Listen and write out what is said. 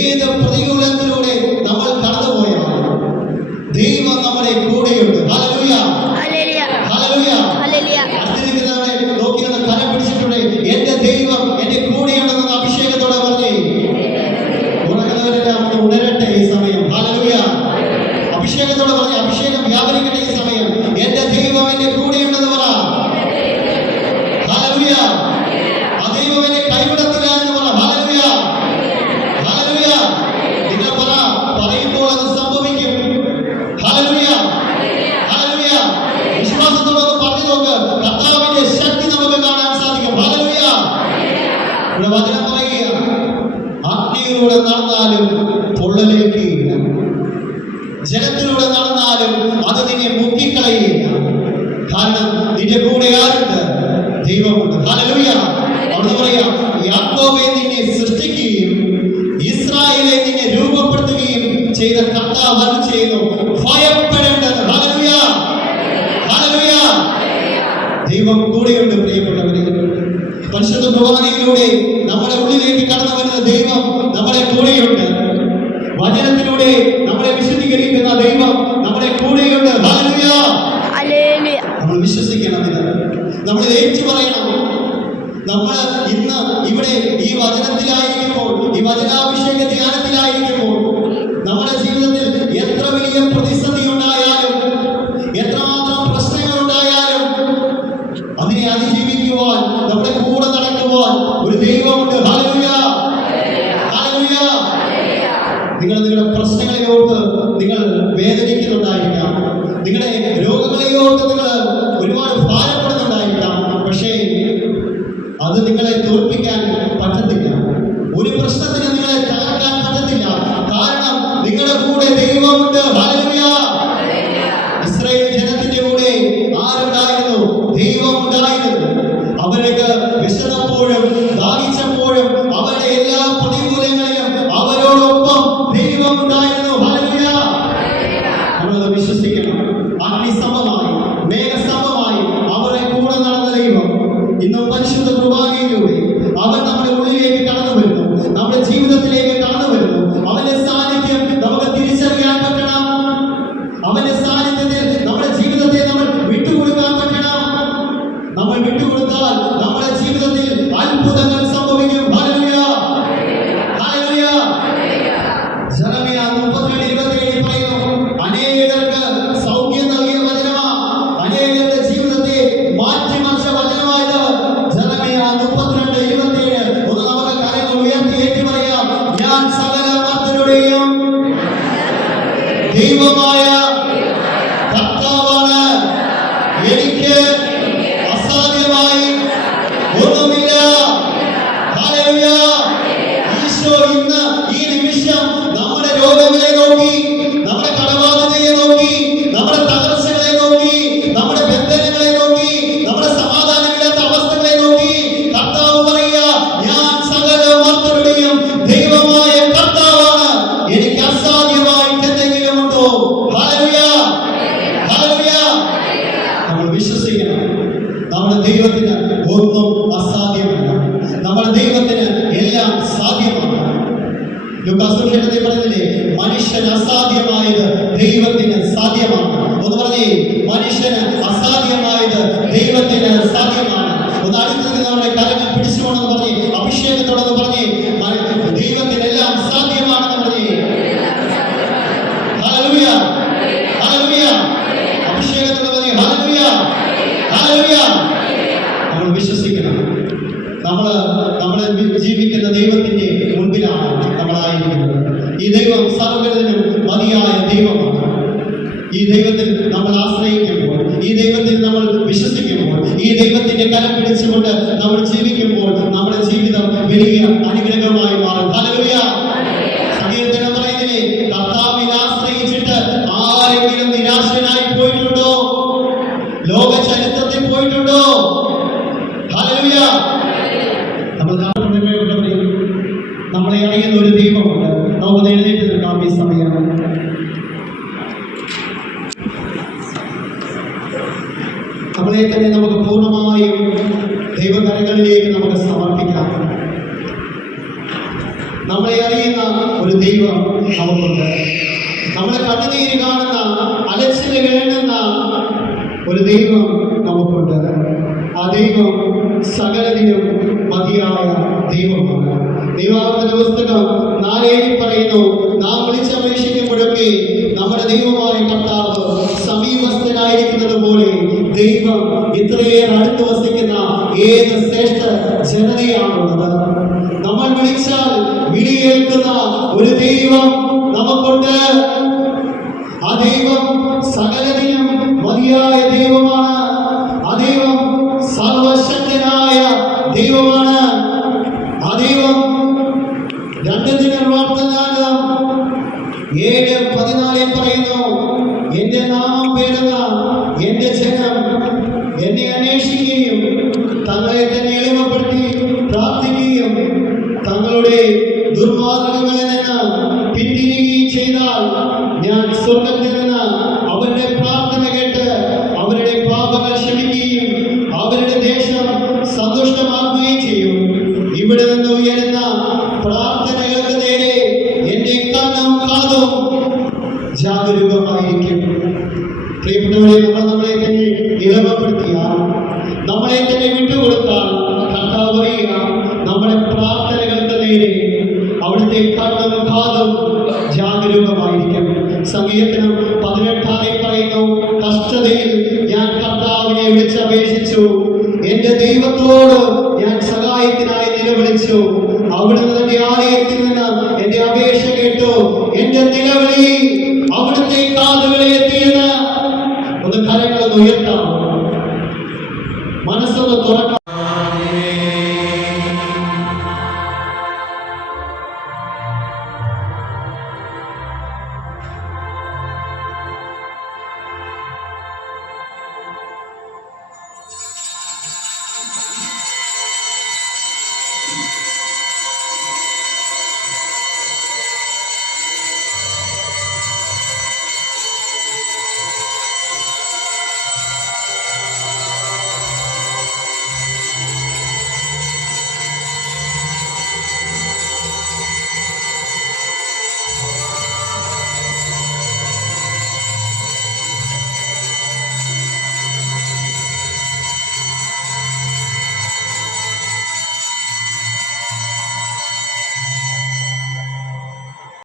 ഏത് പ്രതികൂലത്തിലൂടെ നമ്മൾ കടന്നുപോയാലും ദൈവം നമ്മുടെ കൂടെയുണ്ട്. Hallelujah, hallelujah, hallelujah. അടുത്തിരിക്കുന്നവരെ നോക്കി ഒന്ന് കരം പിടിച്ചിട്ടുണ്ട്. എന്റെ ദൈവം എന്റെ കൂടെയുണ്ടെന്ന് അഭിഷേകത്തോടെ പറഞ്ഞേ. ഉറങ്ങുന്നവരെല്ലാം ഒന്ന് ഉണരട്ടെ ഈ സമയം. ഹല്ലേലൂയ, അഭിഷേകത്തോടെ പറഞ്ഞേ. അഭിഷേകം വ്യാപരിക്കട്ടെ ഈ സമയം. എന്റെ ദൈവം എന്റെ കൂടെയുണ്ടെന്ന് പറ. ഹല്ലേലൂയ, ആ ദൈവം എന്നെ കൈവിടത്തില്ല എന്ന് പറ. Hallelujah, hallelujah. നിങ്ങൾ പറ, പറയുമ്പോൾ അത് സംഭവിക്കും. Hallelujah, hallelujah. വിശ്വാസത്തോടെ പറഞ്ഞു നോക്ക്. കർത്താവിന്റെ ശക്തി നമുക്ക് കാണാൻ സാധിക്കും. ഹല്ലേലൂയ. ഇവിടെ വചനം പറയുക, അഗ്നിയിലൂടെ നടന്നാലും പൊള്ളലേക്കുകയില്ല, ജലത്തിലൂടെ നടന്നാലും അത് നിന്നെ മുക്കിക്കളയുകയില്ല. കാരണം നിന്റെ കൂടെ ആരുണ്ട്? ദൈവമുണ്ട്. ഹല്ലേലൂയ. അവിടുന്ന് പറയാം, യാക്കോബെ നിന്നെ സൃഷ്ടിക്കുകയും ഇസ്രായേലിനെ നിന്നെ രൂപപ്പെടുത്തുകയും ചെയ്ത കർത്താവ് അത് ചെയ്യുന്നു. ഭയപ്പെടേണ്ടത്. ഹല്ലേലൂയ, ഹല്ലേലൂയ. ദൈവം കൂടെയുണ്ട്. പ്രിയപ്പെട്ടവരെ, പരിശുദ്ധ കുർബാനയിലൂടെ നമ്മുടെ ഉള്ളിലേക്ക് കടന്നു വരുന്ന ദൈവം നമ്മുടെ കൂടെയുണ്ട്. വചനത്തിലൂടെ നമ്മളെ വിശുദ്ധീകരിക്കുന്ന ദൈവം നമ്മുടെ കൂടെയുണ്ട്. Hallelujah, hallelujah. നമ്മൾ വിശ്വസിക്കണം. ഇത് നമ്മൾ ഏറ്റു പറയണം. നമ്മൾ ഇന്ന് ഇവിടെ ഈ വചനത്തിലായിരിക്കുമ്പോൾ, ഈ വചനാഭിഷേക ധ്യാനത്തിലായിരിക്കുമ്പോൾ, നമ്മുടെ ജീവിതത്തിൽ എത്ര വലിയ പ്രതിസന്ധി ഉണ്ടായാലും, എത്രമാത്രം പ്രശ്നങ്ങൾ ഉണ്ടായാലും, അതിനെ അതിജീവിക്കുവാൻ, നമ്മുടെ കൂടെ നടക്കുവാൻ ഒരു ദൈവമുണ്ട്. Hallelujah, hallelujah. നിങ്ങൾ നിങ്ങളുടെ പ്രശ്നങ്ങളെ ഓർത്ത് നിങ്ങൾ വേദനിക്കുന്നുണ്ടായിരിക്കാം, നിങ്ങളുടെ രോഗങ്ങളെ ഓർത്ത് നിങ്ങൾ ഒരുപാട് ഭാരപ്പെടുന്നുണ്ടായിരിക്കാം. പക്ഷേ അത് നിങ്ങളെ തോൽപ്പിക്കാൻ പറ്റത്തില്ല. ഒരു പ്രശ്നത്തിന് നിങ്ങളെ തകർക്കാൻ പറ്റത്തില്ല. കാരണം നിങ്ങളുടെ കൂടെ ദൈവമുണ്ട്. ഹല്ലേലൂയ. ഇസ്രായേൽ ജനത്തിന്റെ കൂടെ ആരുണ്ടായിരുന്നു? ദൈവം ഉണ്ടായിരുന്നു. അവർക്ക് വിശന്നപ്പോഴും ദാഹിച്ചപ്പോഴും അവരുടെ എല്ലാ പ്രതികൂലങ്ങളിലും അവരോടൊപ്പം ദൈവം ഉണ്ടായിരുന്നു. ഹല്ലേലൂയ. നമ്മളത് വിശ്വസിക്കണം. അഗ്നിസ്തംഭമായി, മേഘസ്തംഭമായി അവരെ കൂടെ നടന്ന ദൈവം ഇന്നും പരിശുദ്ധ കുർബാനയിലൂടെ അവൻ നമ്മുടെ ഉള്ളിലേക്ക് കടന്നു വരുന്നു, നമ്മുടെ ജീവിതത്തിലേക്ക് കടന്നു വരുന്നു. അവന്റെ സാന്നിധ്യം നമുക്ക് തിരിച്ചറിയാൻ പറ്റണം. അവന്റെ സാന്നിധ്യത്തിൽ നമ്മുടെ ജീവിതത്തെ നമ്മൾ വിട്ടുകൊടുക്കാൻ പറ്റണം. നമ്മൾ വിട്ടുകൊടുത്താൽ നമ്മുടെ ജീവിതത്തിൽ അത്ഭുതങ്ങൾ സംഭവിക്കും. Hallelujah, hallelujah. ജെറമിയ 32:27 പറയുന്നു, അനേകർക്ക് സൗഖ്യം നൽകിയ വചനമാ, അനേകരുടെ ജീവിതത്തെ മാറ്റിമറിച്ച വചനമായത്. ജെറമിയ 32:27. ഒന്ന് നമുക്ക് കരങ്ങൾ ഉയർത്തി ഏറ്റു പറയാം. ഞാൻ സകല മർത്യരുടെയും ദൈവമായ കർത്താവാണ്, എനിക്ക് അസാധ്യമായി ഒന്നുമില്ല. ഹല്ലേലൂയ. ഈശോ ഇന്ന് ഈ നിമിഷം നമ്മുടെ രോഗങ്ങളെ നോക്കി, നമ്മുടെ കടബാധ്യതയെ നോക്കി, നമ്മുടെ തകർച്ചകളെ നോക്കി, നമ്മുടെ ബന്ധനങ്ങളെ നോക്കി, നമ്മുടെ സമാധാനമില്ലാത്ത അവസ്ഥകളെ നോക്കി കർത്താവ് പറയുക, ഞാൻ സകല മർത്യരുടെയും ദൈവമായ കർത്താവാണ്, എനിക്ക് അസാധ്യമായിട്ട് എന്തെങ്കിലും ഉണ്ടോ? Hallelujah, hallelujah. നമ്മൾ വിശ്വസിക്കണം. നമ്മുടെ ദൈവത്തിന് ഒന്നും അസാധ്യമല്ല. നമ്മുടെ ദൈവത്തിന് എല്ലാം സാധ്യമാണ്. ലൂക്കാസ് സുവിശേഷത്തിൽ പറഞ്ഞില്ലേ, മനുഷ്യന് അസാധ്യമായത് ദൈവത്തിന് സാധ്യമാണ്. ഒന്ന് പറഞ്ഞേ, മനുഷ്യന് അസാധ്യമായത് ദൈവത്തിന് സാധ്യമാണ്. ഒന്ന് അടുത്ത് നിന്നവരുടെ കരങ്ങൾ പിടിച്ചുകൊണ്ടെന്ന് പറഞ്ഞേ, അഭിഷേകത്തോടെന്ന് പറഞ്ഞേ, ദൈവത്തിനെല്ലാം സാധ്യമാണെന്ന് പറഞ്ഞേ. Hallelujah, hallelujah. അഭിഷേകത്തോടെ പറഞ്ഞേ, ഹല്ലേലൂയ, ഹല്ലേലൂയ. നമ്മൾ വിശ്വസിക്കണം. നമ്മൾ ജീവിക്കുന്ന ദൈവത്തിന്റെ മുൻപിലാണ് നമ്മളായിരിക്കുന്നത്. ഈ ദൈവം സർവ്വത്തിനും മതിയായ ദൈവമാണ്. ഈ ദൈവത്തിൽ നമ്മൾ ആശ്രയിക്കുമ്പോൾ, ഈ ദൈവത്തിൽ നമ്മൾ വിശ്വസിക്കുമ്പോൾ, ഈ ദൈവത്തിന്റെ കരം പിടിച്ചുകൊണ്ട് നമ്മൾ ജീവിക്കുമ്പോൾ നമ്മുടെ ജീവിതം വലിയ അനുഗ്രഹമായി മാറും. ഹല്ലേലൂയ. സങ്കീർത്തനം പറയുന്നില്ലേ, കർത്താവിൽ ആശ്രയിച്ചിട്ട് ആരെങ്കിലും നിരാശനായി പോയിട്ടുണ്ടോ? ലോക ചരിത്രത്തിൽ പോയിട്ടുണ്ടോ? ഹല്ലേലൂയ. നമ്മളെ അറിയുന്ന ഒരു ദൈവമുണ്ട്. നമുക്ക് എഴുന്നേറ്റ് നിൽക്കാം ഈ സമയം. നമ്മളെ തന്നെ നമുക്ക് പൂർണ്ണമായും ദൈവകരങ്ങളിലേക്ക് നമുക്ക് സമർപ്പിക്കാം. നമ്മളെ അറിയുന്ന ഒരു ദൈവം നമുക്കുണ്ട്. നമ്മളെ കണ്ണുനീര് കാണുന്ന, അലച്ചില് കേൾക്കുന്ന ഒരു ദൈവം നമുക്കുണ്ട്. ആ ദൈവം സകലതിനും മതിയായ ദൈവമാണ്. ദൈവാവർത്തന പുസ്തകം 4:7 പറയുന്നു, നാം വിളിച്ചപേക്ഷിക്കുമ്പോഴൊക്കെ നമ്മുടെ ദൈവമായ കർത്താവ് സമീപസ്ഥനായിരിക്കുന്നത് പോലെ ദൈവം ഇത്രയേറെ അടുത്ത് വസിക്കുന്ന ഏത് ശ്രേഷ്ഠ ജനതയാണുള്ളത്. നമ്മൾ വിളിച്ചാൽ വിളിയേൽക്കുന്ന ഒരു ദൈവം നമുക്കുണ്ട്. ആ ദൈവം സകലതിനും മതിയായ ദൈവമാണ്. ആ ദൈവം സർവശക്തനായ ദൈവമാണ്. ആ ദൈവം 2 ദിനവാർത്തകാലം 7:14 പറയുന്നു, എന്റെ നാമം പേരുന്ന എന്റെ ജനം എന്നെ അന്വേഷിക്കുകയും തങ്ങളെ തന്നെ എളിമപ്പെടുത്തി പ്രാർത്ഥിക്കുകയും തങ്ങളുടെ ദുർമാർഗങ്ങളിൽ നിന്ന് പിന്തിരിയുകയും ചെയ്താൽ ഞാൻ സ്വർഗത്തിൽ നിന്ന് അവരുടെ പ്രാർത്ഥന കേട്ട് അവരുടെ പാപങ്ങൾ ക്ഷമിക്കുകയും അവരുടെ ദേശം സന്തുഷ്ടമാക്കുകയും ചെയ്യും. ഇവിടെ നിന്ന് ഉയരുന്ന പ്രാർത്ഥനകൾക്ക് നേരെ എന്റെ കണ്ണും കാതും ജാഗരൂകമായിരിക്കും. പ്രിയപ്പെട്ടവരെ, നമ്മളെ തന്നെ ഇളമപ്പെടുത്തിയാൽ, നമ്മളെ തന്നെ വിട്ടുകൊടുത്താൽ കർത്താവ് പറയുക, നമ്മുടെ പ്രാർത്ഥനകൾക്ക് നേരെ അവിടുത്തെ കണ്ണും കാതും ജാഗരൂകമായിരിക്കും. സങ്കീർത്തനം 18 പറയുന്നു, കഷ്ടതയിൽ ഞാൻ കർത്താവിനെ വിളിച്ചപേക്ഷിച്ചു, എന്റെ ദൈവത്തോട് ഞാൻ സഹായത്തിനായി നിലവിളിച്ചു. അവിടുന്ന് എന്റെ ആലയത്തിൽ നിന്ന് എന്റെ അപേക്ഷ കേട്ടു. എന്റെ നിലവിളി അവിടുത്തെ കാതിൽ